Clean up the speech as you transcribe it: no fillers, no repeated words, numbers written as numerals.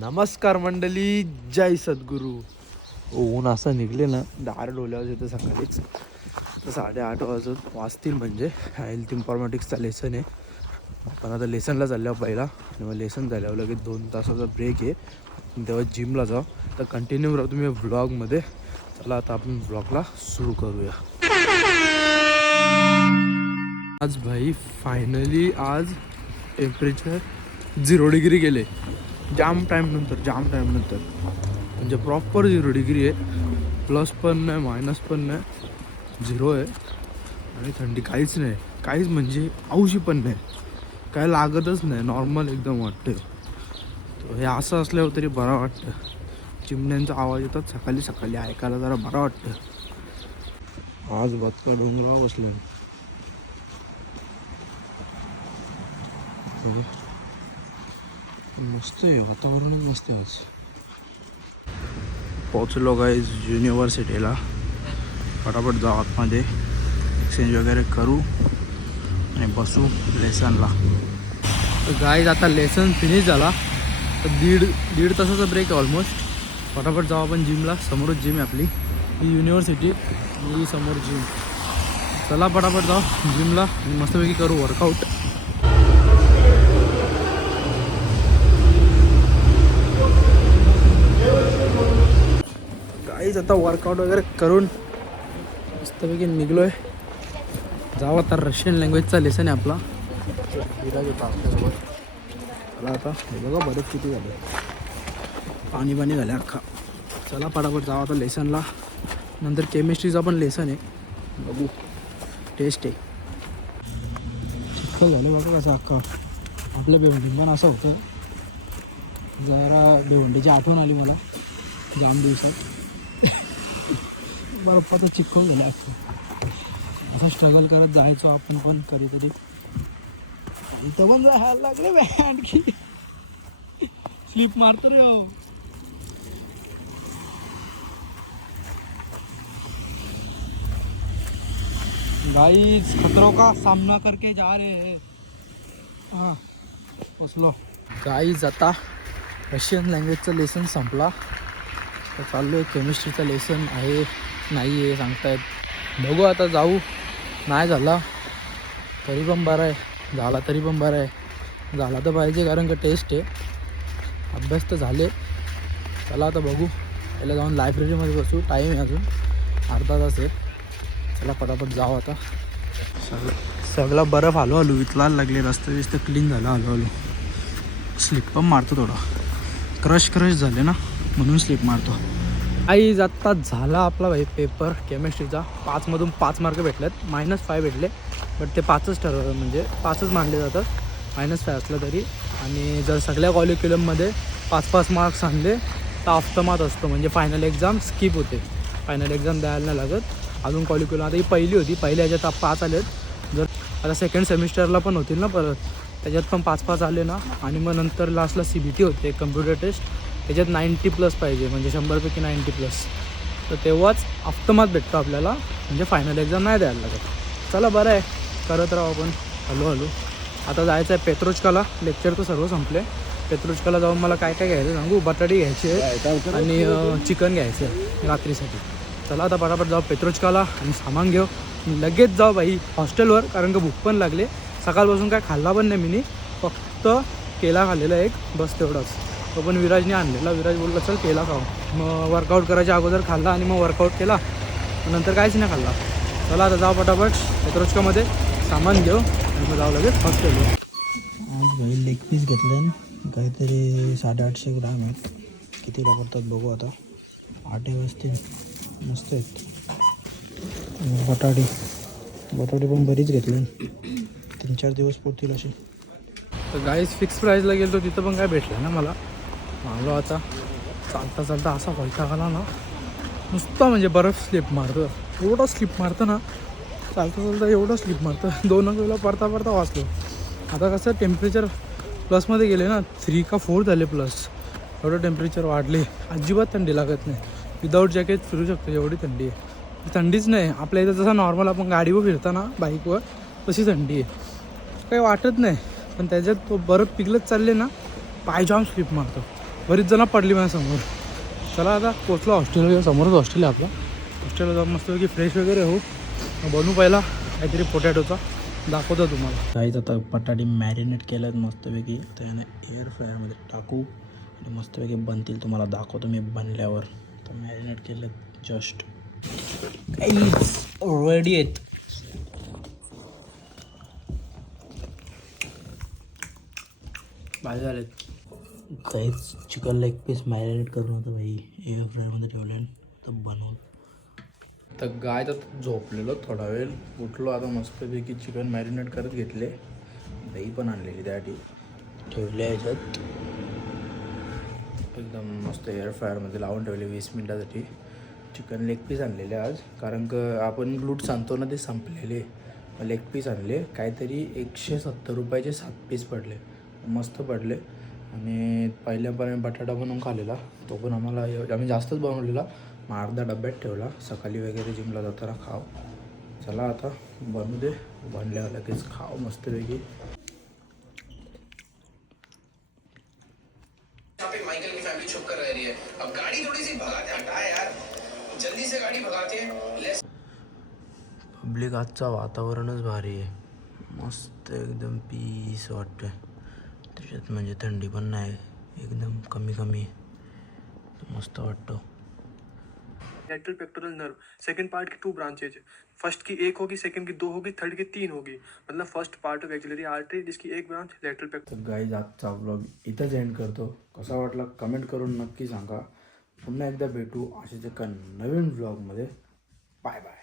नमस्कार मंडळी, जय सद्गुरू. ऊन असं निघले ना, दार डोल्यावर येतं सकाळीच. तर 8:30 वाजतील म्हणजे हेल्थ इन्फॉर्मॅटिक्सचा लेसन आहे. आपण आता लेसनला चालल्यावर पहिला आणि मग लेसन झाल्यावर लगेच 2 तासाचा ब्रेक आहे. तेव्हा जिमला जाऊ. तर कंटिन्यू राहू तुम्ही व्लॉगमध्ये. चला आता आपण व्लॉगला सुरू करूया. आज भाई फायनली आज टेम्परेचर 0 डिग्री गेले. जाम टाईम नंतर म्हणजे प्रॉपर 0 डिग्री आहे. प्लस पण नाही, मायनस पण नाही, 0 आहे. आणि थंडी काहीच नाही, काहीच म्हणजे औशी पण नाही, काय लागतच नाही, नॉर्मल एकदम वाटतं. तर हे असं असल्यावर तरी बरं वाटतं. चिमण्यांचा आवाज येतात सकाळी सकाळी, ऐकायला जरा बरं वाटतं. आज बदका डोंगरावर बसले. मस्त आहे, वातावरणच मस्त आहे. आज पोचलो गाईज युनिव्हर्सिटीला. फटाफट जाऊ आतमध्ये, एक्सचेंज वगैरे करू आणि बसू लेसनला. तर गाईज आता लेसन फिनिश झाला. तर दीड तासाचा ब्रेक आहे ऑलमोस्ट. फटाफट जाऊ आपण जिमला. समोरच जिम आहे आपली, ही युनिव्हर्सिटी, ही समोर जिम. चला फटाफट जाऊ जिमला आणि मस्तपैकी करू वर्कआउट. काहीच आता वर्कआउट वगैरे करून मस्तपैकी निघलो आहे. जाऊ आता. रशियन लँग्वेजचा लेसन आहे आपला. विराज होता आपल्यासोबत. चला आता. हे बघा बरेच किती झाले, पाणी झालं अख्खा. चला फटाफट जाऊ आता लेसनला. नंतर केमिस्ट्रीचा पण लेसन आहे, बघू. टेस्ट आहे. चिखल झालं बघा कसं अख्खा. आपलं भिवंडी पण असं होतं. जरा भिवंडीची आठवण आली मला जाम दिवसात. बर्फाचं चिखल झालं अख्खं. असं स्ट्रगल करत जायचो आपण पण कधीतरी. इथं पण जायला लागले बॅ, आणखी स्लिप मारतो रे. हो गाइस, खतरों का सामना करके जा रहे हैं. हां बसलो. गाइस आता रशियन लँग्वेजचं लेसन संपला. तर चाललो आहे. केमिस्ट्रीचं लेसन आहे नाही आहे सांगतायत. बघू आता. जाऊ. नाही झाला तरी पण बरं आहे, झाला तरी पण बरं आहे. झाला तर पाहिजे, कारण का टेस्ट आहे. अभ्यास तर झाले. चला आता बघू. पहिला जाऊन लायब्ररीमध्ये बसू. टाईम आहे अजून, अर्धा तास आहे. चला फटाफट जाऊ आता. सगळं बरं हळूहळू वितलायला लागले. रस्ते क्लीन झालं हळूहळू. स्लिप पण मारतो थोडा. क्रश झाले ना, म्हणून स्लिप मारतो. आई आत्ता झाला आपला भाई पेपर केमिस्ट्रीचा. 5मधून 5 मार्क भेटलेत. -5 भेटले, बट ते 5च ठरवलं, म्हणजे 5च मानले जातात -5 असलं तरी. आणि जर सगळ्या कॉलिक्युलममध्ये 5-5 मार्क्स आणले तर आफ्टरमार्क असतो, म्हणजे फायनल एक्झाम स्किप होते. फायनल एक्झाम द्यायला नाही लागत. अजून कॉलिक्युलम आता ही पहिली होती, पहिल्या ह्याच्यात 5 आलेत. जर आता सेकंड सेमिस्टरला पण होतील ना परत, त्याच्यात पण 5-5 आले ना. आणि मग नंतर लास्टला CBT होते, कम्प्युटर टेस्ट. त्याच्यात 90+ पाहिजे, म्हणजे 100पैकी 90+. तर तेव्हाच आफ्टरमार्क भेटतो आपल्याला, म्हणजे फायनल एक्झाम नाही द्यायला लागत. चला बरं आहे, करत राहू आपण हळूहळू. आता जायचं आहे पेत्रोचकाला. लेक्चर तर सर्व संपले. पेत्रोचकाला जाऊन मला काय काय घ्यायचं सांगू. बटाटे घ्यायचे आणि चिकन घ्यायचं आहे रात्रीसाठी. चला आता फटाफट जाऊ पेत्रोचकाला आणि सामान घेऊ. लगेच जाऊ बाई हॉस्टेलवर, कारण का भूक पण लागले. सकाळपासून काय खाल्ला पण नाही मी, फक्त केला खाल्लेला एक, बस तेवढाच. तो पण विराजने आणलेला. विराज बोलला चल केला खाऊ. मग वर्कआउट करायच्या अगोदर खाल्ला आणि मग वर्कआउट केला, नंतर काहीच नाही खाल्ला. चला आता जाऊ फटाफट पेत्रोचकामध्ये, सामान घेऊ आणि मग जाऊ लगेच हॉस्टेलवर. आज भाई लेग पीस घेतलं, काहीतरी 850 ग्राम आहेत. कितीला पडतात बघू आता. 8 वाजते. मस्त आहेत. बटाटे पण बरीच घेतले, 3-4 दिवस पुरतील असे. तर गाईज फिक्स प्राईजला गेलो, तिथं पण काय भेटलं ना मला. आलो आता. चालता असा वैताग आला ना नुसता, म्हणजे बर्फ स्लिप मारतं. एवढं स्लिप मारतं ना, चालता एवढं स्लिप मारतं. 2 वेळेला पडता वाचलो. आता कसं टेम्परेचर प्लसमध्ये गेले ना, 3 का 4 झाले प्लस. एवढं टेम्परेचर वाढले. अजिबात थंडी लागत नाही. विदाऊट जॅकेट फिरू शकतो, एवढी थंडी आहे. थंडीच नाही आपल्या इथं जसं नॉर्मल आपण गाडीवर फिरताना बाईकवर, तशी थंडी आहे. काही वाटत नाही. पण त्याच्यात तो बर्फ पिघलत चालले ना, पाय जाम स्लिप मारतो. बरीच जण पडली माझ्यासमोर. चला आता पोचलो हॉस्टेलला, समोरच हॉस्टेल आहे आपला. हॉस्टेलला जाऊन मस्तपैकी फ्रेश वगैरे हो, बनवू पहिला काहीतरी पोटॅटोचा, दाखवतो तुम्हाला. काहीच आता बटाटे मॅरिनेट केलं आहेत मस्तपैकी. आता याने एअर फ्रायरमध्ये टाकू आणि मस्तपैकी बनतील, तुम्हाला दाखवतो मी बनल्यावर. तर मॅरिनेट केलं जस्ट, काहीच रेडी आहेत. भाजी झालेत. काहीच चिकन लेग पीस मॅरिनेट करून होतं भाई, एअर फ्रायरमध्ये ठेवलं तर बनवून. तर गाय तर झोपलेलो थोडा वेळ, उठलो आता मस्तपैकी चिकन मॅरिनेट करत घेतले. दही पण आणलेली त्यासाठी ठेवले याच्यात, एकदम मस्त एअर फ्रायरमध्ये लावून ठेवले 20 मिनटासाठी. चिकन लेग पीस आणलेले आज, कारण का आपण ग्लूट आणतो ना, ते संपलेले. लेग पीस आणले, काहीतरी 170 रुपयाचे 7 पीस पडले, मस्त पडले. आणि पहिल्यापर्यंत बटाटा बनवून खाल्लेला, तो पण आम्हाला आम्ही जास्तच बनवलेला, मग अर्धा डब्यात ठेवला, सकाळी वगैरे जिमला जाताना खाव. चला आता बनवू दे, बनल्यावर लगेच खाव मस्तपैकी. माइकल की फैमिली छुप कर रह रही है, अब गाड़ी थोड़ी सी भगाते, हटा यार, जल्दी से गाड़ी भगाते. पब्लिक आजचं वातावरणच भारी आहे, मस्त एकदम पीस वाटतं. त्याच्यात म्हणजे थंडी पण नाही, एकदम कमी कमी, मस्त वाटतं. Lateral pectoral nerve second part की 2 ब्रांचेज है. फर्स्ट की 1 होगी, सेकंड की 2 होगी, थर्ड की 3 होगी. मतलब first part of axillary artery जिसकी 1 ब्रांच लेटरल पेक्टोरल. तर गाईज आजचा व्लॉग इथंच एंड करतो. कसा वाटला कमेंट करून नक्की सांगा. पुन्हा एकदा भेटू अशाच एका नवीन व्लॉगमध्ये. Bye bye.